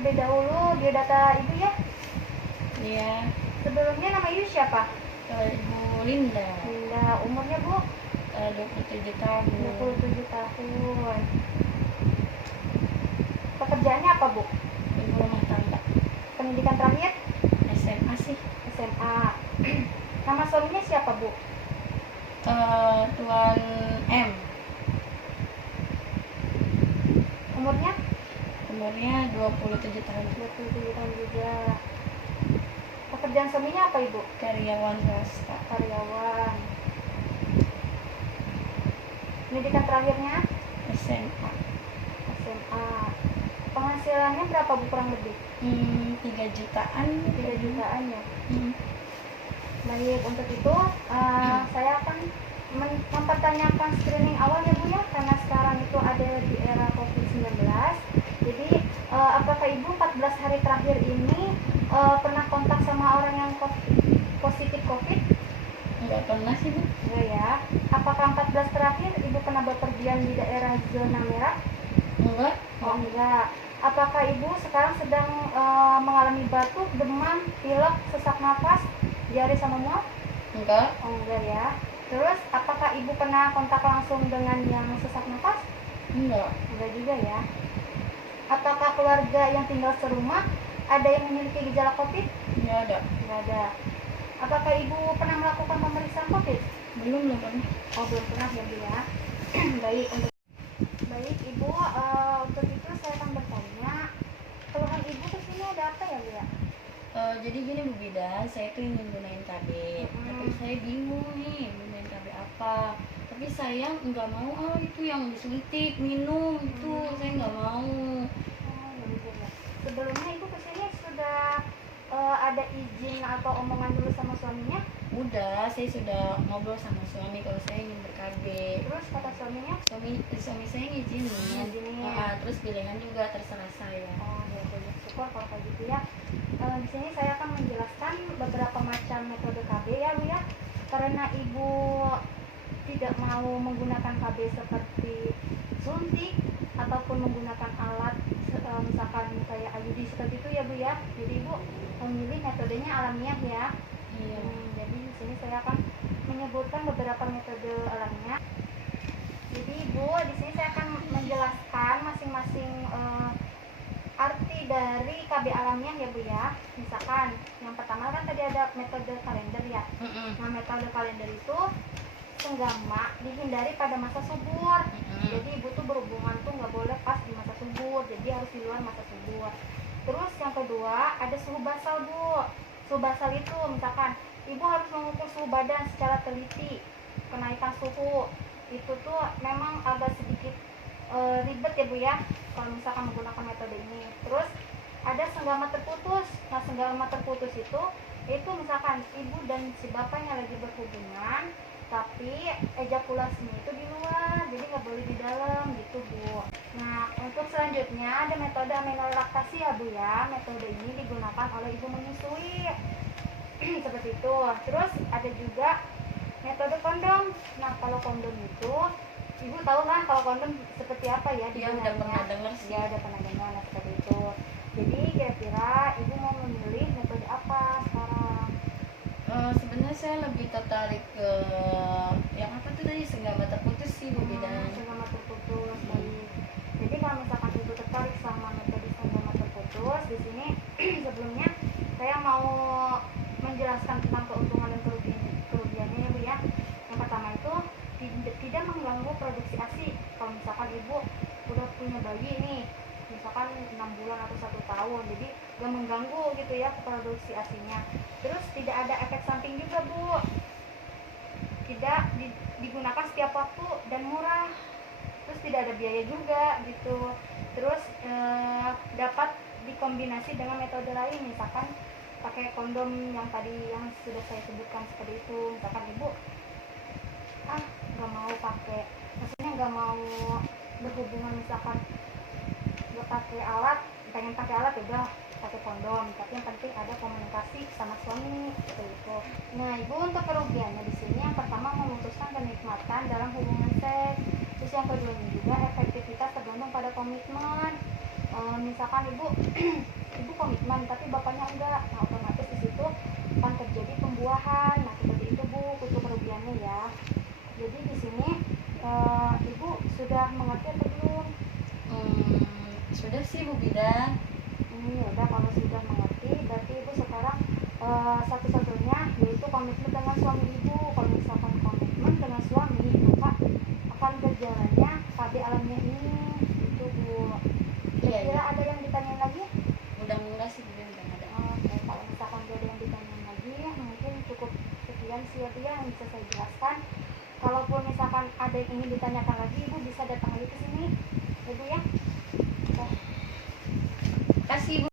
terlebih dahulu biodata ibu ya. Iya. Sebelumnya nama ibu siapa? Ibu Linda. Linda. Umurnya bu? 27 tahun. 27 tahun. Pekerjaannya apa bu? Ibu rumah tangga. Pendidikan terakhir? SMA sih. SMA. Nama suaminya siapa bu? Tuan M. Umurnya? Umurnya 27 tahun. 27 tahun juga. Pekerjaan suaminya apa ibu? Karyawan swasta. Karyawan. Pendidikan terakhirnya? SMA. SMA. Penghasilannya berapa bu kurang lebih? 3 jutaan. 3 jutaan ya. Hmm. Baik, untuk itu saya akan mempertanyakan screening awal ya bu ya, karena sekarang itu ada di era COVID-19. Jadi apakah ibu 14 hari terakhir ini pernah kontak sama orang yang positif COVID? Enggak pernah sih bu. Enggak ya. Apakah 14 terakhir ibu pernah bepergian di daerah zona merah? Enggak. Oh enggak. Apakah ibu sekarang sedang mengalami batuk, demam, pilek, sesak nafas, diare sama mual? Enggak. Oh enggak ya. Terus apakah ibu pernah kontak langsung dengan yang sesak nafas? Enggak. Enggak juga ya. Apakah keluarga yang tinggal serumah ada yang memiliki gejala COVID? Enggak ada. Enggak ada. Apakah ibu pernah melakukan pemeriksaan COVID? Belum pernah. Oh belum pernah ya bu ya. Baik ibu, untuk itu saya akan bertanya, keluhan ibu kesini ada apa ya bu ya? Jadi gini Bu Bidan, saya tuh ingin gunain KB, tapi saya bingung nih gunain KB apa. Tapi saya nggak mau itu yang disuntik minum itu saya nggak mau. Oh ya bu ya. Sebelumnya ibu kesini sudah ada izin atau omongan dulu sama suaminya? Udah, saya sudah ngobrol sama suami kalau saya ingin ber-KB. Terus kata suaminya? Suami saya ngizinin. Ngizinin. Terus pilihan juga terserah saya. Oh ya bu, syukur kalau kayak gitu ya. Di sini saya akan menjelaskan beberapa macam metode KB ya bu ya. Karena ibu tidak mau menggunakan KB seperti suntik ataupun menggunakan alat misalkan kayak IUD seperti itu ya bu ya. Jadi ibu memilih metodenya alamiah ya. Iya. Jadi di sini saya akan menyebutkan beberapa metode alamiah. Jadi ibu di sini saya akan menjelaskan masing-masing arti dari KB alamiah ya bu ya. Misalkan yang pertama kan tadi ada metode kalender ya. Nah metode kalender itu senggama dihindari pada masa subur. Jadi ibu tuh berhubungan tuh nggak boleh pas di masa subur, jadi harus di luar masa subur. Terus yang kedua ada suhu basal bu. Suhu basal itu misalkan ibu harus mengukur suhu badan secara teliti. Kenaikan suhu itu tuh memang agak sedikit ribet ya bu ya kalau misalkan menggunakan metode ini. Terus ada senggama terputus. Nah senggama terputus itu misalkan ibu dan si bapaknya lagi berhubungan tapi ejakulasinya itu di luar, jadi nggak boleh di dalam gitu bu. Nah untuk selanjutnya ada metode amenorelaksasi ya bu ya. Metode ini digunakan oleh ibu menyusui seperti itu. Terus ada juga metode kondom. Nah kalau kondom itu ibu tahu lah kalau kondom seperti apa ya? Iya udah pernah dengar sih. Ya udah pernah dengar seperti itu. Jadi kira-kira ibu mau memilih metode apa sekarang? Sebenarnya saya lebih tertarik ke yang apa tuh tadi senggama terputus sih Bu Bidan. Senggama terputus. Baik. Jadi kalau misalkan ibu tertarik sama metode senggama terputus, di sini sebelumnya saya mau menjelaskan tentang keuntungan dan kerugiannya ya bu ya. Yang pertama itu tidak mengganggu produksi ASI. Kalau misalkan ibu udah punya bayi nih, misalkan 6 bulan atau 1 tahun, jadi gak mengganggu gitu ya produksi ASINya. Terus tidak ada efek samping juga bu, tidak digunakan setiap waktu dan murah. Terus tidak ada biaya juga gitu. Terus dapat dikombinasi dengan metode lain, misalkan pakai kondom yang tadi yang sudah saya sebutkan seperti itu. Misalkan ibu nggak mau pakai, maksudnya nggak mau berhubungan, misalkan nggak pakai alat, pengen pakai alat ya udah pakai kondom, tapi yang penting ada komunikasi sama suami seperti itu. Nah ibu untuk kerugiannya di sini yang pertama memutuskan kenikmatan dalam hubungan seks. Terus yang kedua juga efektivitas tergantung pada komitmen. misalkan ibu ibu komitmen tapi bapaknya enggak, nah otomatis di situ akan terjadi pembuahan. Nah seperti itu bu untuk kerugiannya ya. Jadi di sini ibu sudah mengerti atau belum? Sudah sih Bu Bidan. Ya udah, kalau sudah mengerti berarti ibu sekarang satu-satunya yaitu komitmen dengan suami ibu. Kalau misalkan komitmen dengan suami, maka akan berjalannya KB alamnya ini. Itu bu. Iya, Kira iya. ada yang ditanyain lagi? Udah enggak sih Bu Bidan, udah ada. Oke, kalau misalkan ada yang ditanyain lagi, mungkin cukup sekian sih ya Bu ya yang bisa saya jelaskan. Kalaupun misalkan ada yang ingin ditanyakan lagi, ibu bisa datang lagi ke sini, ya Bu ya.